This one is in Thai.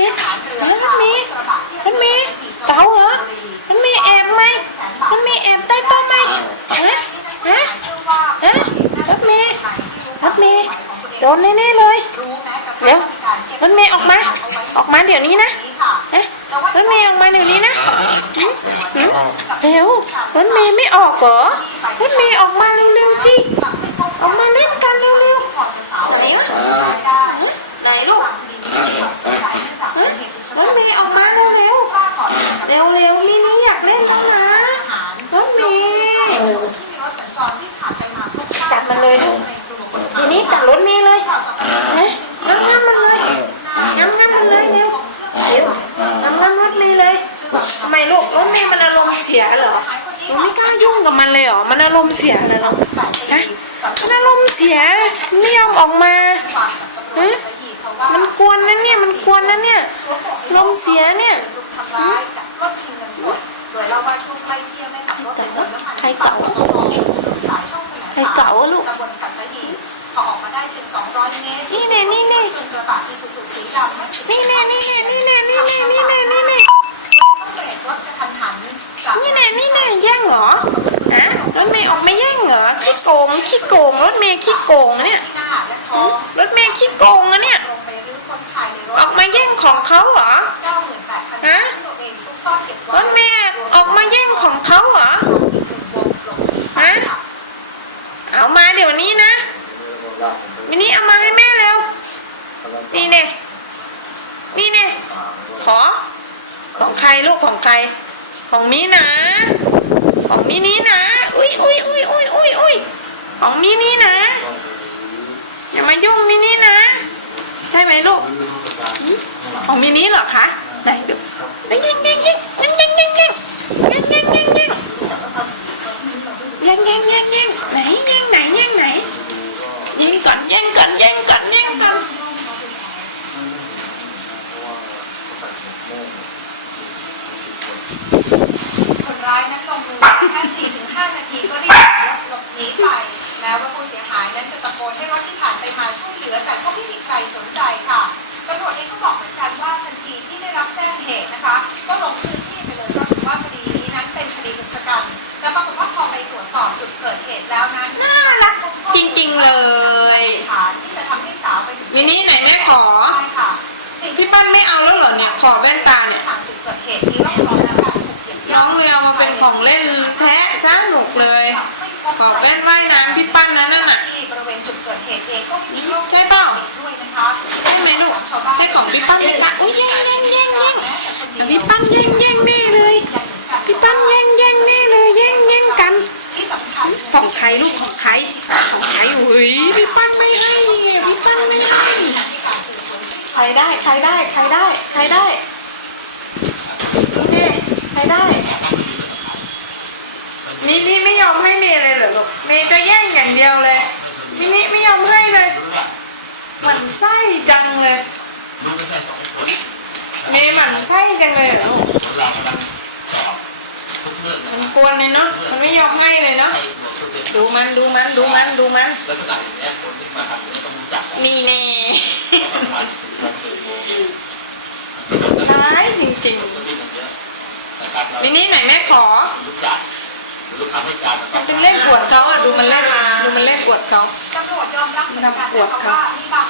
มีฮะรถมีรถมีเก๋าเหรอมันมีแอบไหมมันมีแอบใต้โต๊ะไหมฮะฮะฮะรถมีรถมีโดนแน่ๆเลยเดี๋ยวรถเมย์ออกมา ออกมาเดี๋ยวนี้นะเอ๊ะรถเมย์ออกมาเดี๋ยวนี้นะหืมหืมเร็วรถเมย์ไม่ออกเหรอรถเมย์ออกมาเร็ว รถเมย์ออกมาเร็วๆเร็วๆมินี่อยากเล่นแล้วนะรถเมย์จับมันเลยลูกทีนี้จับรถเมย์เลยเอ๊ะงั้นงั้นมันเลยงั้นงั้นมันเลยเร็วเร็วงั้นงั้นรถเมย์เลยทำไมลูกรถเมย์มันอารมณ์เสียเหรอหนูไม่กล้ายุ่งกับมันเลยเหรอมันอารมณ์เสียเลยเหรอฮะมันอารมณ์เสียไม่ยอมออกมาฮะ มันควนนะเนี่ย มันควนนะเนี่ย ลมเสียเนี่ยทำร้ายกับรถชิงเงินสดโดยเล่าว่าช่วงใกล้เทียงได้ขับรถไปเติมน้ำมันที่ปั๊มปตสายช่องสมสารตะบนสัตหีบพอออกมาได้เพียง200 เมตร นี่เนี่ยนี่เนี่ยนี่เนี่ยนี่เนี่ยนี่เนี่ยนี่เนี่ยนี่เนี่ยนี่เนี่ยต้องเบรกรถกระทันหันนี่เนี่ยนี่เนี่ยแย่งเหรอรถเมย์ออกม่แย่งเหรอขี้โกงขี้โกงรถเมย์ขี้โกงเนี่ยรถเมย์ขี้โกงอะเนี่ย ออกมาแย่งของเขาเหรอ98,000ฮะที่ตัวเองซุกซ่อนเก็บรไว้ถเมย์ออกมาแย่งของเขาเหรอฮะเอามาเดี๋ยวนี้นะมินี่เอามาให้แม่เร็ว นี่เน่นี่เน่ขอ ของใครลูกของใคร ของมินะ ของมินี่นะ อุ้ยอุ้ยอุ้ยอุ้ยอุ้ยอุ้ยของมินี่นะ อย่ามายุ่งมินี่นะ ใช่ไหมลูกของมินี่เหรอคะไหนดูยิงยิงยิงยิงยิงยิงยิงยิงยิงยิงยิงยิงยิงยิงยิงไหนยิงไหนยิงไหนยิงก่อนยิงก่อนยิงก่อนยิงก่อนคนร้ายนั้นลงมือแค่4-5นาทีก็รีบรถหลบหนีไป ม้ว่าผู้เสียหายนั้นจะตะโกนให้รถที่ผ่านไปมาช่วยเหลือ แต่ก็ไม่มีใครสนใจค่ะตำรวจเองก็บอกเหมือนกันว่าทันทีที่ได้รับแจ้งเหตุนะคะ ก็ลงพื้นที่ไปเลยเพราะถือว่าคดีนี้นั้นเป็นคดีอุกชะกันแต่ปรากฏว่าพอไปตรวจสอบจุดเกิดเหตุแล้วนั้นน่ารักจริงๆเลยฐานที่จะทำให้สาวไปถึงมินิไหนแม่ขอใช่ค่ะสิ่งที่พี่ปั้นไม่เอาแล้วเหรอเนี่ยขอแว่นตาเนี่ยทางจุดเกิดเหตุมีร่องรอยการถูกเหยียบน้องเลยเอามาเป็นของเล่น ขอแว่นว่ายน้ำพี่ปั้นนะนั่นน่ะ ที่บริเวณจุดเกิดเหตุเองก็ไม่มีกล้องวงจใช่รเปล่าปิดด้วยนะคะใช่ไหมลูกใช่ของพี่ปั้นพี่ปั้นอุ้ยแย่งแย่งแย่งแย่งแต่พี่ปั้นแย่งแย่งแน่เลย พี่ปั้นแย่งแย่งแน่เลยแย่งแย่งกันที่สำคัญของใครลูกของใครของใครอุ้ยพี่ปั้นไม่ให้พี่ปั้นไม่ให้ใครได้ใครได้ใครได้ใครได้ เมย์จะแย่งอย่างเดียวเลย มินิไม่ยอมให้เลยหมั่นไส้จังเลยเมย์หมั่นไส้จังเลยเหอมันกวนเลยเนาะมันไม่ยอมให้เลยเนาะดูมันดูมันดูมันดูมันนี่แน่ร้ายจริงๆมินิไหนแม่ขอ รู้จักหรือคำให้การมันเป็นเล่นกวดเขาอะดูมันเล่นดูมันเล่นกวดเขาตำรวจยอมรับเหมือนกันนะคะว่ามีบางประ